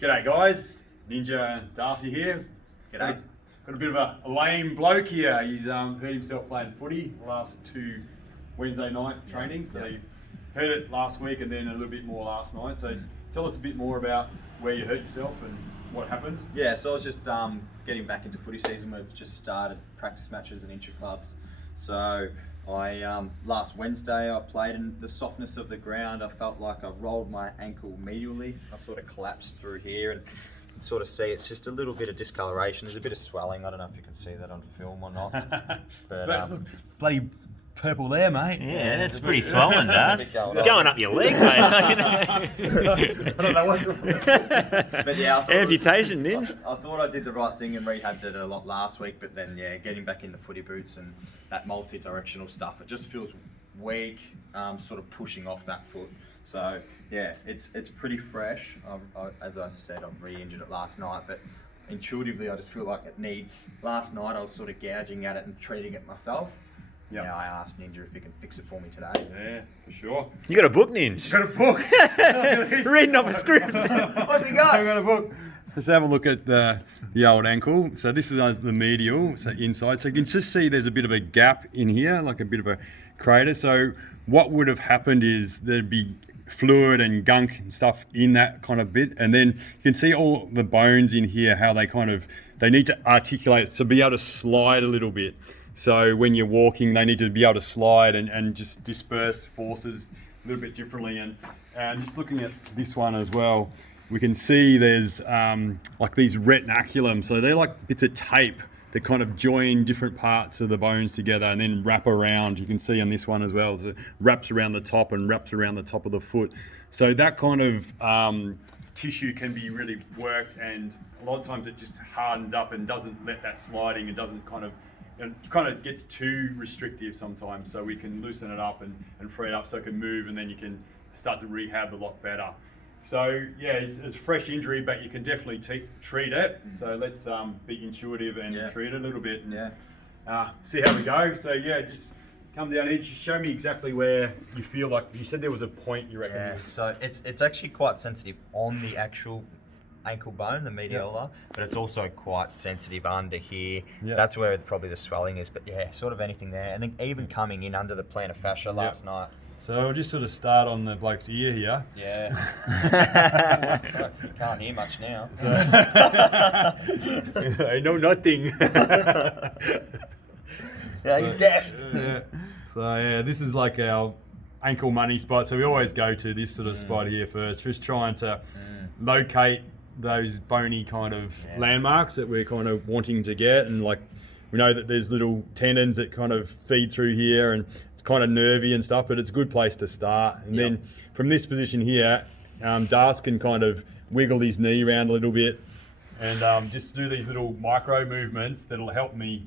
G'day guys, Ninja Darcy here. G'day. Got a bit of a lame bloke here. He's hurt himself playing footy the last 2 Wednesday night trainings. So he heard it last week and then a little bit more last night. So tell us a bit more about where you hurt yourself and what happened. Yeah, so I was just getting back into footy season. We've just started practice matches and intra clubs. So I last Wednesday I played in the softness of the ground. I felt like I rolled my ankle medially. I sort of collapsed through here and you can sort of see it's just a little bit of discoloration. There's a bit of swelling. I don't know if you can see that on film or not. But look, bloody purple there, mate. Yeah, that's pretty swollen, Dad. It's going going up your leg, mate. I don't know what's wrong. But yeah, I thought Amputation, Ninja. I thought I did the right thing and rehabbed it a lot last week, but then getting back in the footy boots and that multi-directional stuff, it just feels weak, sort of pushing off that foot. So yeah, it's pretty fresh. As I said, I've re-injured it last night, but intuitively I just feel like it needs. Last night I was sort of gouging at it and treating it myself. Yep. Now I asked Ninja if he can fix it for me today. Yeah, for sure. You got a book, Ninja? Got a book. Reading off a script. What's he got? I've got a book. Let's have a look at the old ankle. So this is the medial, so inside. So you can just see there's a bit of a gap in here, like a bit of a crater. So what would have happened is there'd be fluid and gunk and stuff in that kind of bit. And then you can see all the bones in here, how they need to articulate, so be able to slide a little bit. So when you're walking, they need to be able to slide and just disperse forces a little bit differently. And just looking at this one as well, we can see there's like these retinaculum. So they're like bits of tape that kind of join different parts of the bones together and then wrap around. You can see on this one as well. So it wraps around the top and wraps around the top of the foot. So that kind of tissue can be really worked, and a lot of times it just hardens up and doesn't let that sliding. It doesn't kind of gets too restrictive sometimes, so we can loosen it up and free it up so it can move, and then you can start to rehab a lot better. So yeah, it's fresh injury, but you can definitely treat it. So let's be intuitive and treat it a little bit and see how we go. So yeah, just come down here, just show me exactly where you feel like, you said there was a point you reckon. Yeah, so it's actually quite sensitive on the actual ankle bone, the mediolar, but it's also quite sensitive under here. That's where probably the swelling is, but yeah, sort of anything there, and then even coming in under the plantar fascia last night. So I'll just sort of start on the bloke's ear here. Yeah. You can't hear much now. I know nothing. Yeah, he's deaf. Yeah. So yeah, this is like our ankle money spot. So we always go to this sort of spot here first, just trying to locate those bony kind of landmarks that we're kind of wanting to get. And like, we know that there's little tendons that kind of feed through here, and it's kind of nervy and stuff, but it's a good place to start. And then from this position here, Darts can kind of wiggle his knee around a little bit and just do these little micro movements that'll help me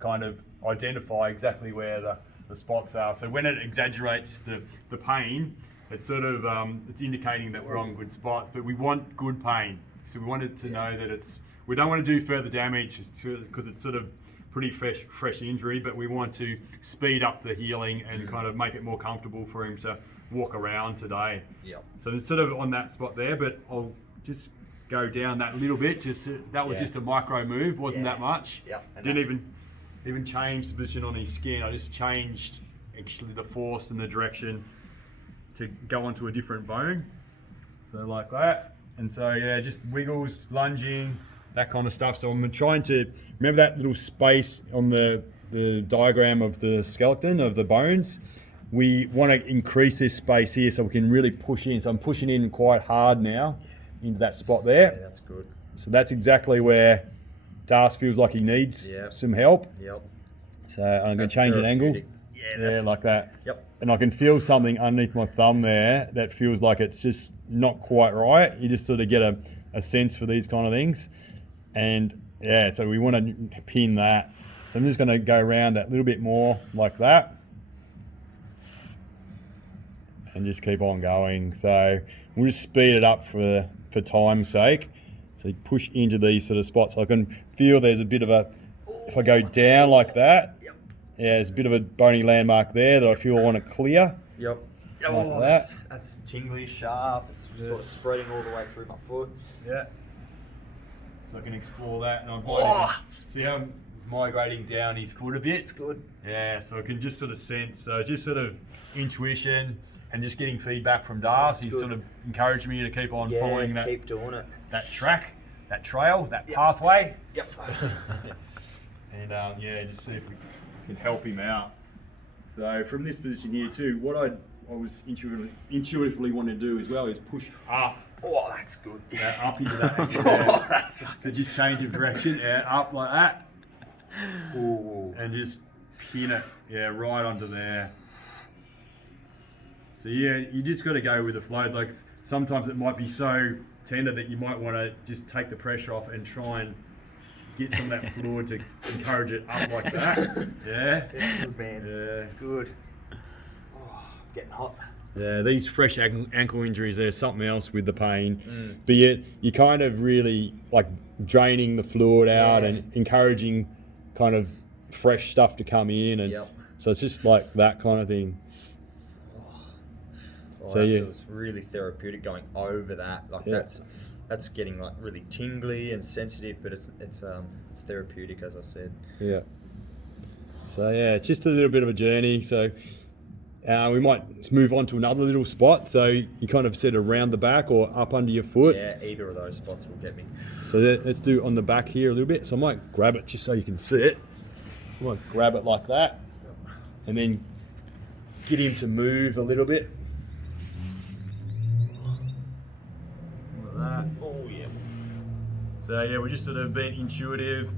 kind of identify exactly where the spots are. So when it exaggerates the pain, it's sort of it's indicating that we're on good spots, but we want good pain. So we wanted to know that we don't want to do further damage because it's sort of pretty fresh injury, but we want to speed up the healing and kind of make it more comfortable for him to walk around today. So it's sort of on that spot there, but I'll just go down that little bit. That was just a micro move, wasn't that much. Didn't even change the position on his skin. I just changed actually the force and the direction to go onto a different bone. So like that. And so yeah, just wiggles, lunging, that kind of stuff. So I'm trying to remember that little space on the diagram of the skeleton of the bones. We want to increase this space here so we can really push in. So I'm pushing in quite hard now into that spot there. Yeah, that's good. So that's exactly where Das feels like he needs some help. So I'm going to change an angle. Yeah, like that. And I can feel something underneath my thumb there that feels like it's just not quite right. You just sort of get a sense for these kind of things. And yeah, so we want to pin that. So I'm just going to go around that little bit more like that. And just keep on going. So we'll just speed it up for time's sake. So you push into these sort of spots. I can feel there's a bit of if I go down like that, there's a bit of a bony landmark there that I feel I want to clear. Oh, that. that's tingly, sharp. It's sort of spreading all the way through my foot. Yeah. So I can explore that, and I might even see how I'm migrating down his foot a bit. It's good. Yeah, so I can just sort of sense. So just sort of intuition and just getting feedback from Das. He's good. sort of encouraged me to keep on following that. Keep doing it. That track, that trail, that pathway. Yep. And yeah, just see if we can help him out. So from this position here too, what I was intuitively want to do as well is push up. Oh, that's good. Yeah, up into that ankle. Oh, that's So just change of direction, yeah, up like that. Ooh. And just pin it, yeah, right onto there. So yeah, you just got to go with the flow. Like sometimes it might be so tender that you might want to just take the pressure off and try and get some of that fluid to encourage it up like that. Yeah. It's good, man. Yeah. It's good. Oh, getting hot. Yeah, these fresh ankle injuries, there's something else with the pain. But yet you kind of really like draining the fluid out and encouraging kind of fresh stuff to come in. And so it's just like that kind of thing. Oh, So that yeah. feels really therapeutic going over that. Like that's getting like really tingly and sensitive, but it's therapeutic, as I said. Yeah. So yeah, it's just a little bit of a journey. So we might move on to another little spot. So you kind of said around the back or up under your foot. Yeah, either of those spots will get me. So let's do on the back here a little bit. So I might grab it just so you can see it. So I might grab it like that, and then get him to move a little bit. Like that. Oh yeah. So yeah, we're just sort of being intuitive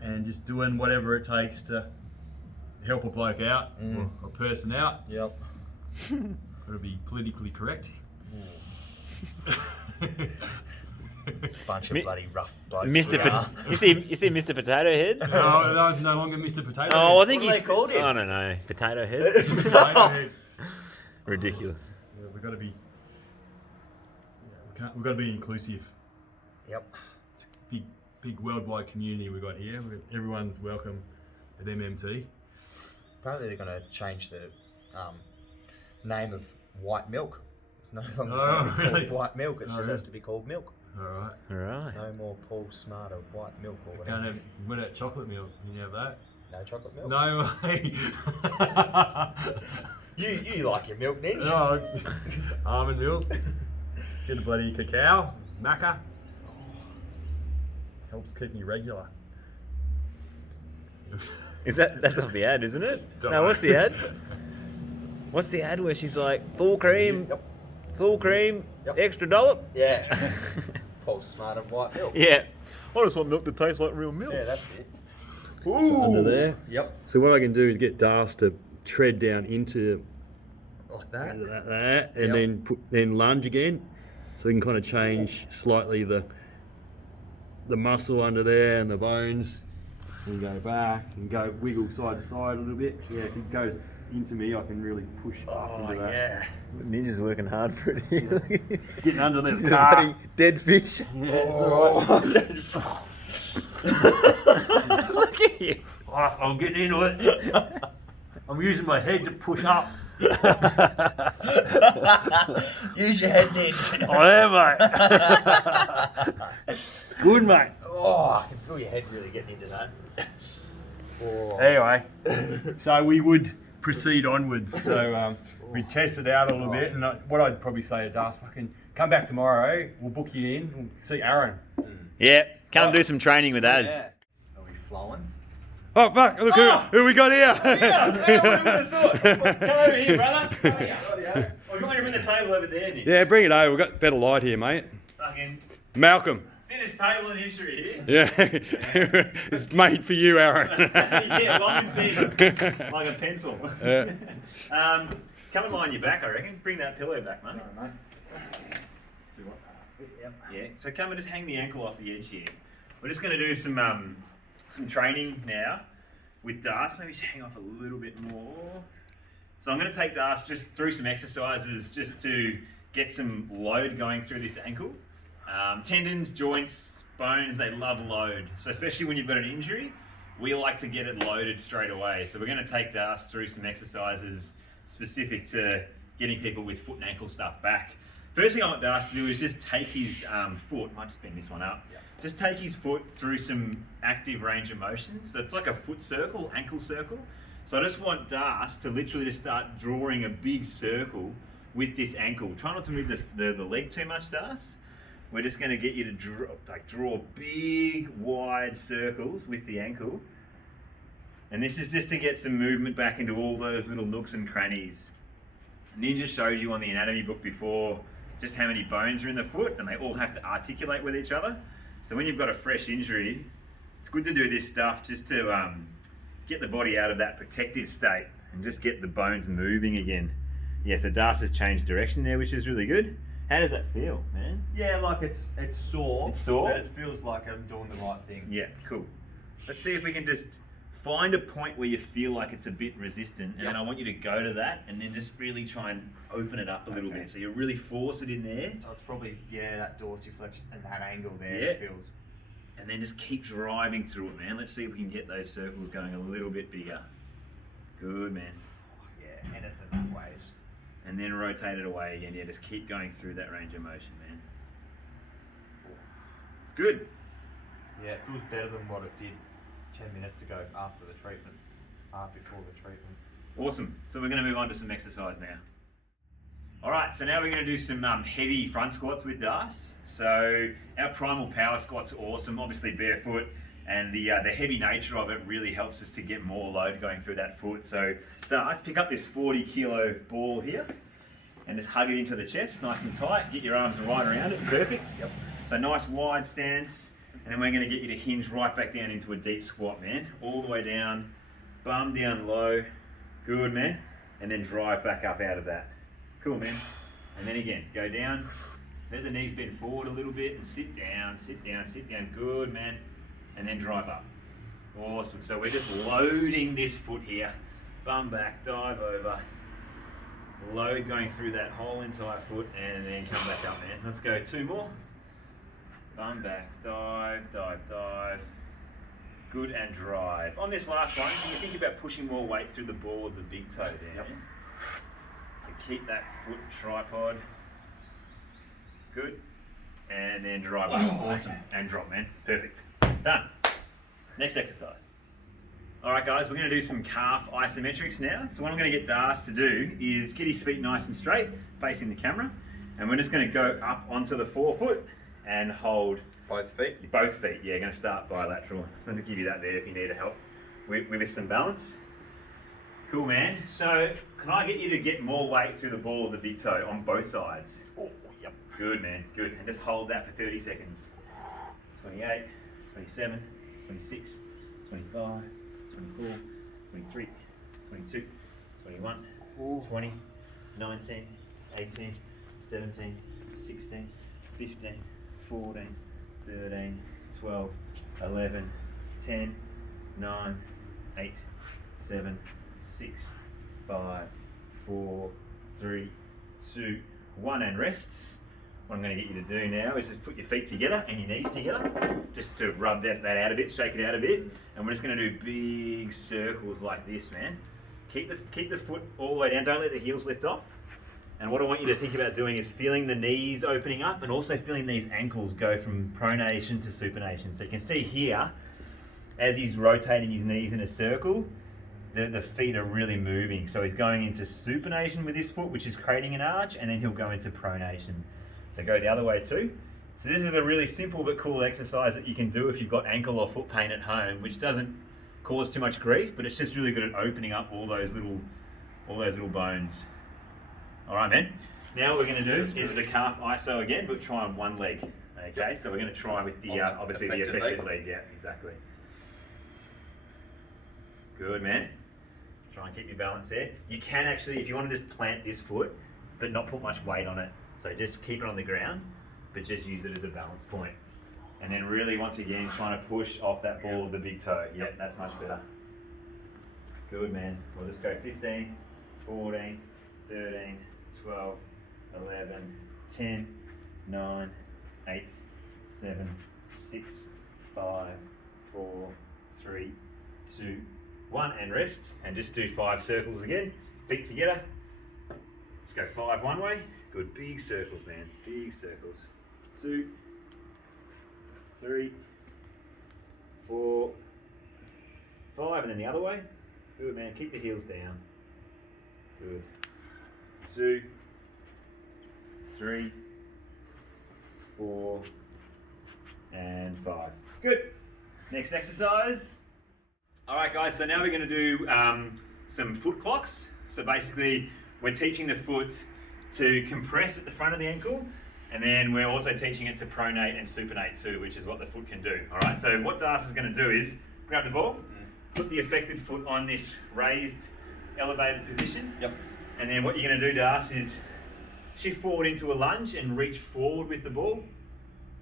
and just doing whatever it takes to help a bloke out or a person out. Yep. Got to be politically correct. Bunch of bloody rough blokes. You see Mr. Potato Head? No, that was no longer Mr. Potato Head. Oh, I think What do he's they called him? I don't know. Potato Head. Potato Head. Ridiculous. Yeah, we've got to be. We've got to be inclusive. Yep. It's a big worldwide community we've got here. Everyone's welcome at MMT. Apparently they're going to change the name of white milk. It's no longer Oh, going to be really? called white milk. It just really? has to be called milk. All right. All right. No more Paul Smarter white milk or Can't whatever. have what about chocolate milk? You have that? No chocolate milk. No way. You like your milk, Ninja? Oh, almond milk. Get a bloody cacao, maca. Helps keep me regular. That's off the ad, isn't it? Don't No, know. what's the ad? What's the ad where she's like full cream, Yep. full cream, Yep. extra dollop? Yeah. Paul Smarter white milk. Yeah. I just want milk to taste like real milk. Yeah, that's it. So under there. Yep. So what I can do is get Das to tread down into Like that. that, and Yep. then lunge again, so we can kind of change slightly the muscle under there and the bones, and go back and go wiggle side to side a little bit. Yeah, if it goes into me, I can really push up into that. yeah. Ninja's working hard for it here. Getting under the Bloody car. dead fish. Yeah, it's all right. Look at you. Oh, I'm getting into it. I'm using my head to push up. Use your head, Ninja. I am, mate. It's good, mate. Oh, I can feel your head really getting into that. Oh. Anyway, so we would proceed onwards. So we tested out a little bit, and what I'd probably say to Das, fucking come back tomorrow. We'll book you in. We'll see Aaron. Yeah, come do some training with us. Yeah. Are we flowing? Oh fuck! Look who we got here. Come over here, brother. Come here. Or do you want to bring the table over there, Nick? Yeah, bring it over. We've got better light here, mate. Fucking Malcolm. thinnest table in history here. Yeah, it's made for you, Aaron. Yeah, long and thin, like a pencil. Yeah. Come and lie on your back, I reckon. Bring that pillow back, mate. Sorry, mate. Yep. Yeah. So come and just hang the ankle off the edge here. We're just going to do some training now with Das. Maybe just hang off a little bit more. So I'm going to take Das just through some exercises just to get some load going through this ankle. Tendons, joints, bones, they love load. So especially when you've got an injury, we like to get it loaded straight away. So we're going to take Das through some exercises specific to getting people with foot and ankle stuff back. First thing I want Das to do is just take his foot, I might just bend this one up, just take his foot through some active range of motion. So it's like a foot circle, ankle circle. So I just want Das to literally just start drawing a big circle with this ankle. Try not to move the leg too much, Das. We're just going to get you to draw big, wide circles with the ankle. And this is just to get some movement back into all those little nooks and crannies. Ninja showed you on the anatomy book before just how many bones are in the foot, and they all have to articulate with each other. So when you've got a fresh injury, it's good to do this stuff just to get the body out of that protective state and just get the bones moving again. Yeah, so Das has changed direction there, which is really good. How does that feel, man? Yeah, like it's sore. It's sore? But it feels like I'm doing the right thing. Yeah, cool. Let's see if we can just find a point where you feel like it's a bit resistant, and then I want you to go to that and then just really try and open it up a little bit. So you really force it in there. So it's probably, that dorsiflexion and that angle there feels. And then just keep driving through it, man. Let's see if we can get those circles going a little bit bigger. Good, man. Yeah, anything that ways. And then rotate it away again. Yeah, just keep going through that range of motion, man. It's good. Yeah, it feels better than what it did 10 minutes ago after the treatment, before the treatment. Awesome. So we're going to move on to some exercise now. All right, so now we're going to do some heavy front squats with Das. So our primal power squats are awesome, obviously barefoot, and the heavy nature of it really helps us to get more load going through that foot. So Das, pick up this 40 kilo ball here and just hug it into the chest, nice and tight. Get your arms right around it, perfect. Yep. So nice wide stance, and then we're going to get you to hinge right back down into a deep squat, man. All the way down, bum down low, good, man. And then drive back up out of that. Cool, man. And then again, go down, let the knees bend forward a little bit and sit down, sit down, sit down. Good, man. And then drive up. Awesome. So we're just loading this foot here. Bum back, dive over. Load going through that whole entire foot and then come back up, man. Let's go 2 more. Bum back, dive, dive, dive. Good, and drive. On this last one, can you think about pushing more weight through the ball of the big toe there, man? Keep that foot tripod. Good. And then drive up. Awesome. And drop, man. Perfect. Done. Next exercise. All right, guys, we're going to do some calf isometrics now. So what I'm going to get Das to do is get his feet nice and straight, facing the camera. And we're just going to go up onto the forefoot and hold both feet? Both feet, yeah. Going to start bilateral. I'm going to give you that there if you need help with some balance. Cool, man. So can I get you to get more weight through the ball of the big toe on both sides? Oh, yep. Good, man. Good. And just hold that for 30 seconds. 28, 27, 26, 25, 24, 23, 22, 21, 20, 19, 18, 17, 16, 15, 14, 13, 12, 11, 10, 9, 8, 7, 6, 5, 4, 3, 2, 1, and rest. What I'm going to get you to do now is just put your feet together and your knees together, just to rub that out a bit, shake it out a bit, and we're just going to do big circles like this, man. Keep the foot all the way down. Don't let the heels lift off. And what I want you to think about doing is feeling the knees opening up and also feeling these ankles go from pronation to supination. So you can see here, as he's rotating his knees in a circle, the feet are really moving. So he's going into supination with his foot, which is creating an arch, and then he'll go into pronation. So go the other way too. So this is a really simple but cool exercise that you can do if you've got ankle or foot pain at home, which doesn't cause too much grief, but it's just really good at opening up all those little bones. All right, man. Now what we're going to do is the calf iso again, but try on one leg. Okay, so we're going to try with the obviously the affected leg. Yeah, exactly. Good, man. Try and keep your balance there. You can actually, if you want to just plant this foot, but not put much weight on it. So just keep it on the ground, but just use it as a balance point. And then really, once again, trying to push off that ball of the big toe. Yep, that's much better. Good, man. We'll just go 15, 14, 13, 12, 11, 10, 9, 8, 7, 6, 5, 4, 3, 2, 1, and rest. And just do 5 circles again. Feet together. Let's go 5 one way. Good, big circles, man. Big circles. 2, 3, 4, 5, and then the other way. Good, man. Keep the heels down. Good. 2, 3, 4, and 5. Good. Next exercise. All right, guys. So now we're going to do some foot clocks. So basically, we're teaching the foot to compress at the front of the ankle, and then we're also teaching it to pronate and supinate too, which is what the foot can do. All right. So what Das is going to do is grab the ball, put the affected foot on this raised, elevated position. Yep. And then what you're going to do, Das, is shift forward into a lunge and reach forward with the ball,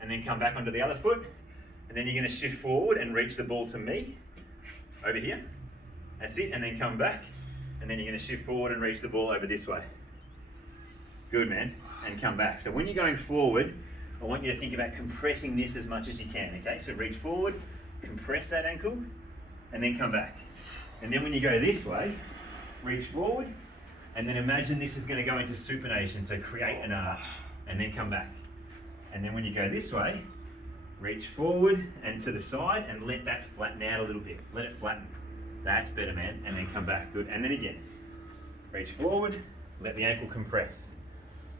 and then come back onto the other foot. And then you're going to shift forward and reach the ball to me, over here. That's it, and then come back. And then you're going to shift forward and reach the ball over this way. Good, man. And come back. So when you're going forward, I want you to think about compressing this as much as you can, okay? So reach forward, compress that ankle, and then come back. And then when you go this way, reach forward, and then imagine this is going to go into supination, so create an arch, and then come back. And then when you go this way, reach forward and to the side, and let that flatten out a little bit. Let it flatten. That's better, man. And then come back. Good. And then again, reach forward, let the ankle compress,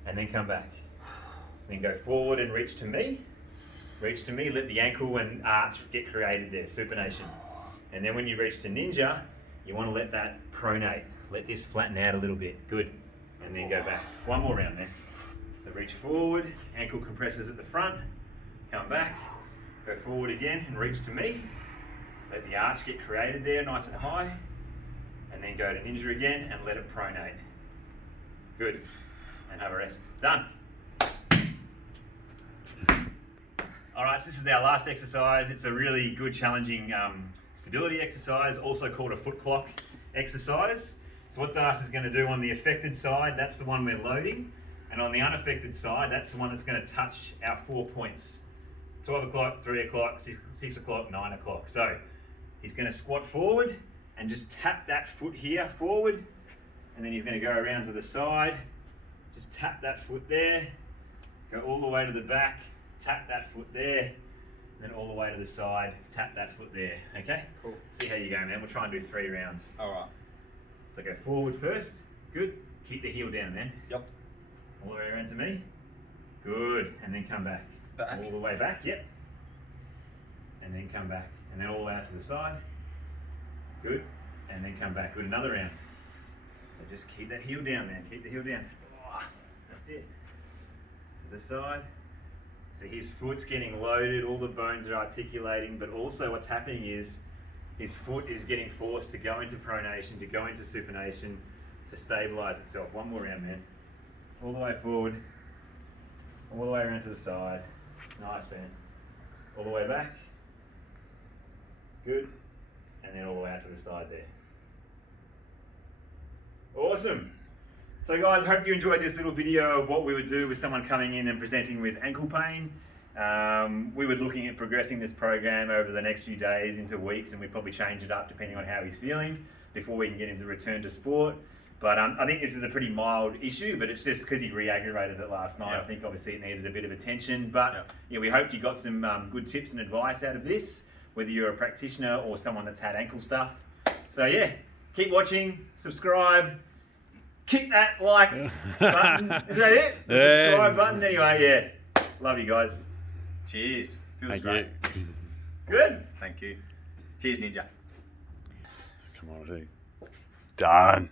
and then come back. Then go forward and reach to me. Reach to me, let the ankle and arch get created there, supination. And then when you reach to ninja, you want to let that pronate. Let this flatten out a little bit. Good. And then go back. One more round then. So reach forward, ankle compresses at the front, come back, go forward again and reach to me. Let the arch get created there, nice and high. And then go to ninja again and let it pronate. Good. And have a rest. Done. All right, so this is our last exercise. It's a really good, challenging stability exercise, also called a foot clock exercise. So what Das is going to do on the affected side, that's the one we're loading. And on the unaffected side, that's the one that's going to touch our 4 points. 12 o'clock, 3 o'clock, 6 o'clock, 9 o'clock. So he's going to squat forward and just tap that foot here forward. And then he's going to go around to the side. Just tap that foot there. Go all the way to the back. Tap that foot there. And then all the way to the side. Tap that foot there. Okay? Cool. See how you go, man. We'll try and do 3 rounds. All right. So go forward first. Good. Keep the heel down, man. Yep. All the way around to me. Good. And then come back. Back. All the way back. Yep. And then come back. And then all the way out to the side. Good. And then come back. Good. Another round. So just keep that heel down, man. Keep the heel down. That's it. To the side. So his foot's getting loaded. All the bones are articulating. But also what's happening is his foot is getting forced to go into pronation, to go into supination, to stabilize itself. One more round, man. All the way forward, all the way around to the side. Nice, man. All the way back. Good. And then all the way out to the side there. Awesome. So guys, hope you enjoyed this little video of what we would do with someone coming in and presenting with ankle pain. We were looking at progressing this program over the next few days into weeks, and we'd probably change it up depending on how he's feeling before we can get him to return to sport. But I think this is a pretty mild issue, but it's just because he re-aggravated it last night. Yeah. I think obviously it needed a bit of attention, but yeah, we hoped you got some good tips and advice out of this, whether you're a practitioner or someone that's had ankle stuff. So yeah, keep watching, subscribe, kick that like button. Is that it? The subscribe button. Anyway, yeah. Love you guys. Cheers. Feels Thank great. you. Good. Thank you. Cheers, Ninja. Come on, I think. Done.